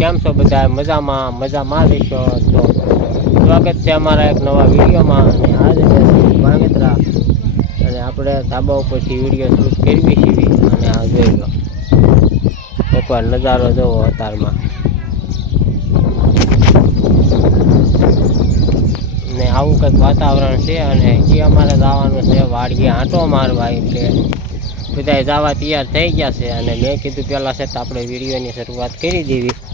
કેમ છો બધા? મજામાં મજામાં લેશો તો સ્વાગત છે અમારા એક નવા વિડીયોમાં. અને આજે શ્રી અને આપણે ધાબા ઉપરથી વીડિયો શૂટ કરવી છીએ અને આ જોઈ લો. એકવાર નજારો જોવો અતારમાં. ને આવું કંઈક વાતાવરણ છે. અને એ અમારે જવાનું છે વાડીએ આંટો મારવા એટલે બધા જવા તૈયાર થઈ ગયા છે. અને મેં કીધું પહેલાં છે તો આપણે વિડીયોની શરૂઆત કરી દેવી.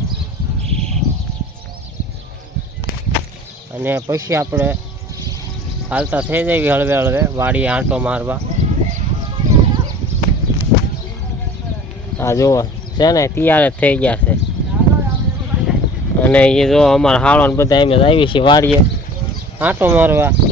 અને પછી આપણે હાલતા થઈ જઈએ હળવે હળવે વાડીએ આંટો મારવા. આ જુઓ, છે ને, તૈયાર જ થઈ ગયા છે. અને એ જો અમારા હાળો ને બધા એમ જ આવી છે વાડીએ આંટો મારવા.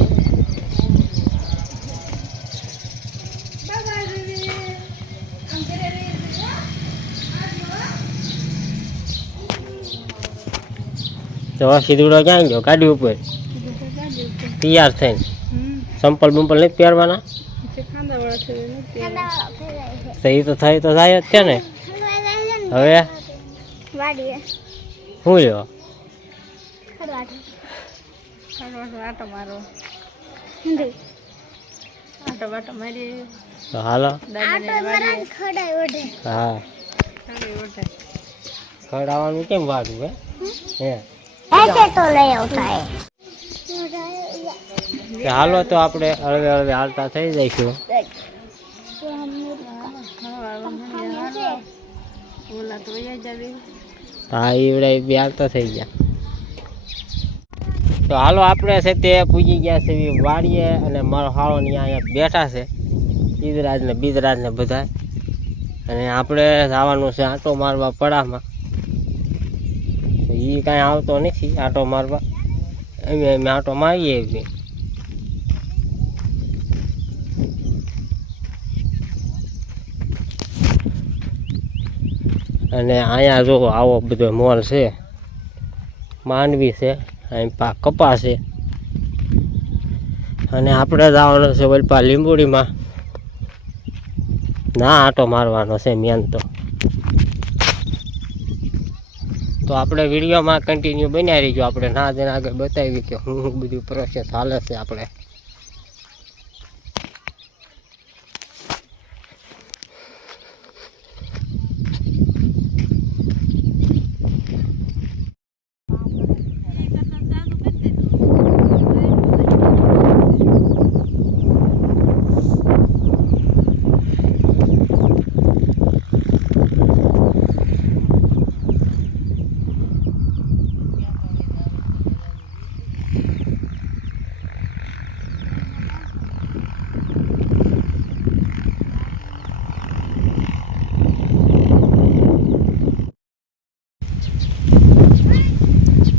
તો સીધુડો ક્યાં ગયો? ગાડી ઉપર. તૈયાર થઈને. સંપલ બંપલ નહીં પહેરવાના? એ તો થાય તો થાય જ છે ને. હવે? શું તો હાલો. હા. ખડાવવાનું કેમ વાગું હે. હશે તો લઈ આવતા એ. હાલો તો આપણે હળવે હળવે હાલતા થઈ જઈશું. હા એવડે બે હાલતા થઈ ગયા. તો હાલો આપણે છે તે પૂજી ગયા છે એવી વાડીએ અને મારો હાળો અહીંયા બેઠા છે. ઈદરાજ ને બીજરાજ ને બધા અને આપણે જવાનું છે આંટો મારવા પડામાં. એ કાંઈ આવતો નથી, આંટો મારવા. અમે અમે આંટો મારીએ બી અને અહીંયા જો આવો બધો મોલ છે, માંડવી છે, અહીં પા કપા છે. અને આપણે જવાનું છે વલપા લીંબુડીમાં. ના આટો મારવાનો છે, મેન તો. તો આપણે વિડીયોમાં કન્ટિન્યુ બનાવી રહીજો. આપણે ના જઈને આગળ બતાવી કે હું બધું પ્રોસેસ હાલે છે આપણે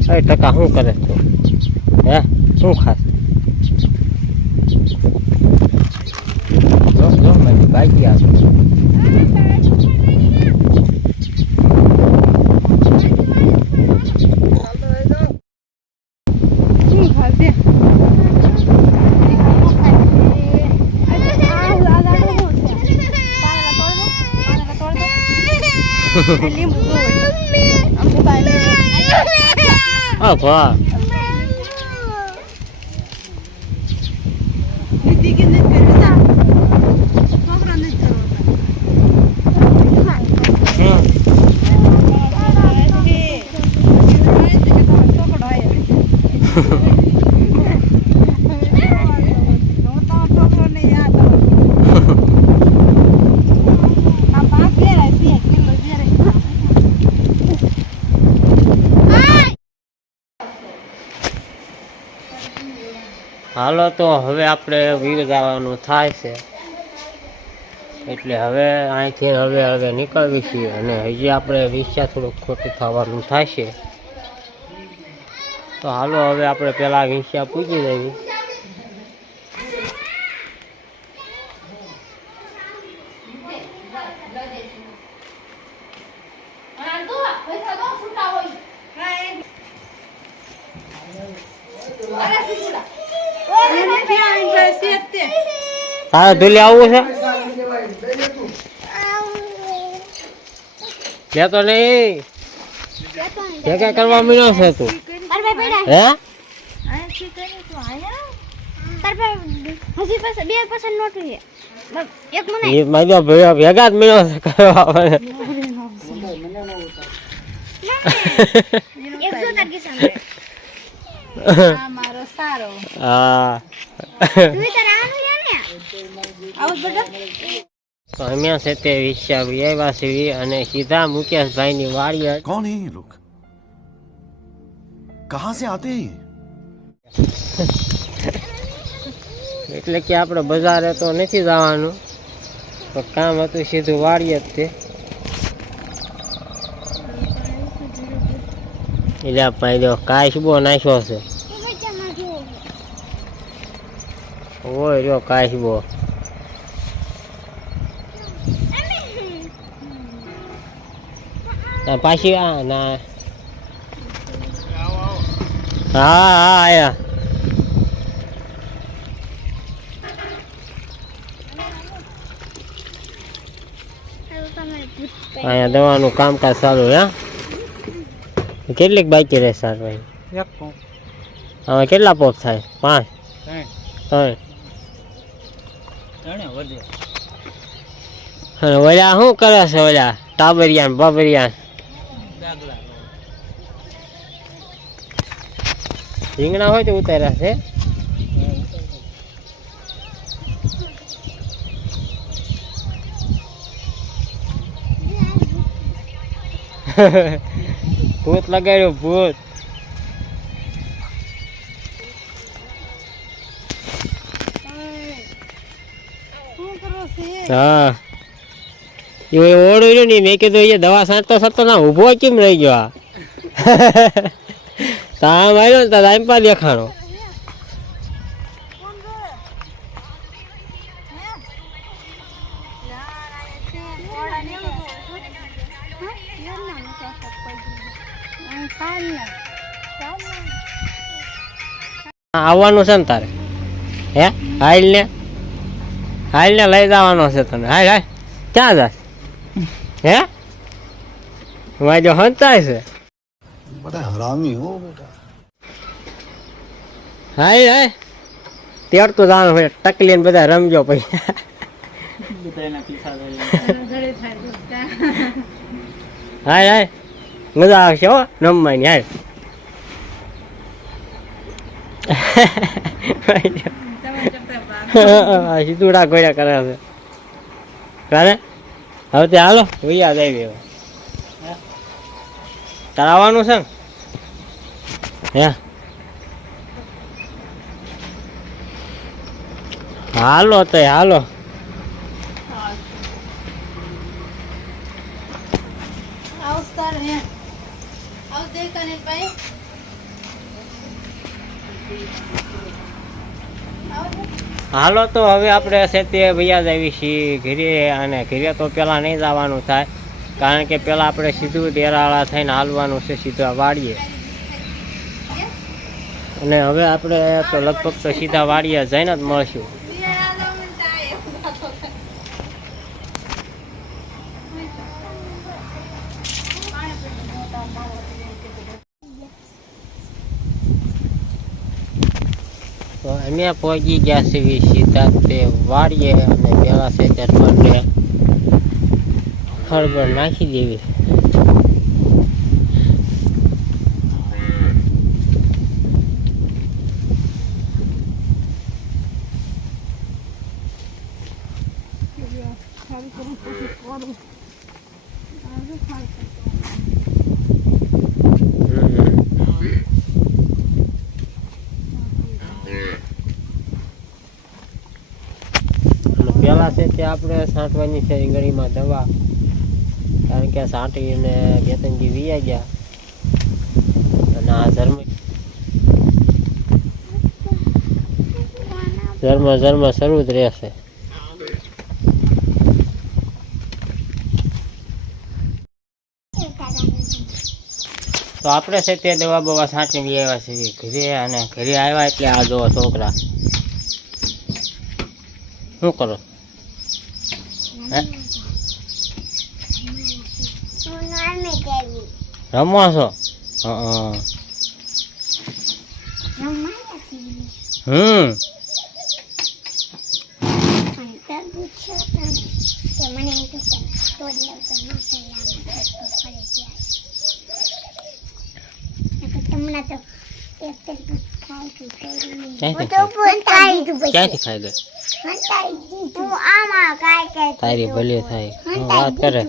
એ ટકા શું કરે તું હે? શું ખાસ? જો જો મને ભાગી આવે લીંબુ આમ ઉતારી હા ભા નીતિ કે નથી કરી જા છોકરા નથી કરવા હમ. હાલો તો હવે આપણે વીર જવાનું થાય છે. એટલે હવે અહીંથી હવે હવે નીકળવી છીએ અને હજી આપણે વિષયા થોડુંક ખોટું થવાનું થાય છે. તો હાલો હવે આપણે પહેલાં વિષયા પૂછી દઈએ તારે ધૂલે આવવું છે? કે તો નહીં. ભેગા કરવા મળ્યો છે તું. તાર ભાઈ પડ્યા? હે? આયા છે કરી તો? આયા તાર ભાઈ હજી પાસે બે પાસે નોટ છે. બસ, એક મને. એ મારો ભેગા જ મળ્યો છે કરવા મને. એક જો તાર કિસ્સામાં આ મારો સારો. હા. સીધા મુકેશભાઈ ની કોણ કહા આતે એટલે કે આપણે બજારે તો નથી જવાનું. તો કામ હતું સીધું વાડીએ જ તે એટલે ભાઈ જો કાશ બો નાખ્યો છે. ઓય જો કાશ બો પાછી આ ના હા હા આયા હવે અહીંયા દવાનું કામકાજ ચાલુ હે? કેટલીક બાકી રહે સાર ભાઈ? આમાં કેટલા પોપ થાય? પાંચ? ત્રણ. અને વળ્યા શું કરે છે ઓલા ટાબરિયાન બાબરિયાન. રીંગણા હોય તો ઉતાર્યા છે. ભૂત લગાડ્યો ભૂત. હા. એ ઓળું રહ્યું ને મેં કીધું એ દવા સાંટતો સાંટતો ના ઊભો કેમ રહી ગયો આ? તામ આવ્યો ને તાર પા દેખાણો. આવવાનું છે ને તારે? હે? હાઈલ ને હાઈલ ને લઈ જવાનો છે તને. હાય હાય. ક્યાં જા હે? વાજો હંતાય છે. બધા હરામી હો બેટા. હાય હાય. ત્યાર તો જાણ હોય ટકલી ને બધા રમજો પછી. હાય હાય. મજા આવશે હો રમવાની હાય. સીધુડા ગોળ્યા કરે છે. કરે હવે તે હાલો વૈયા આવી હવે. તારે આવવાનું છે હે? હાલો તો હાલો આવસ્તાર હે આવ દે કને ભાઈ હાલો તો હવે આપણે છે તે વૈયા આવી છીએ. ઘરે અને ઘીરે તો પહેલાં નહીં જવાનું થાય. કારણ કે પહેલાં આપણે સીધું ડેરાળા થઈને હાલવાનું છે, સીધા વાડીએ. અને હવે આપણે તો લગભગ તો સીધા વાળીએ જઈને જ મળશું બિયાર આલો મને તાય વાતો કરે તો અમે પહોંચી ગયા છીએ સીધા તે વાડીએ અને પહેલાં છે તે ઠંડે હળબર નાખી દેવી અને પહેલાં છે તે આપણે છાંટવાની છે રીંગણીમાં દવા. કારણ કે છાંટીને બે ત્રણ દી ગયા. અને આ ઝરમ ઝરમ ઝરમ શરૂ જ રહેશે. તો આપણે છે તે દવા બવા સાચી લઈ આવ્યા છીએ. ઘરે અને ઘરે આવ્યા એટલે આ જો છોકરા. શું કરો? રમો છો? હમ. ક્યાંથી ખાઈ ગઈ તારી ભલે થાય. હું વાત કરે.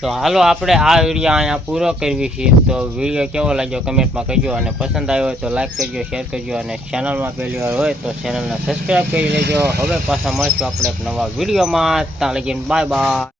તો હાલો આપણે આ વીડિયો અહીંયા પૂરો કરવી છીએ. તો વીડિયો કેવો લાગ્યો કમેન્ટમાં કહેજો અને પસંદ આવ્યો હોય તો લાઈક કરજો શેર કરજો અને ચેનલમાં પહેલી વાર હોય તો ચેનલને સબસ્ક્રાઈબ કરી લેજો. હવે પાછા મળશું આપણે એક નવા વિડીયોમાં. ત્યાં લગીને બાય બાય.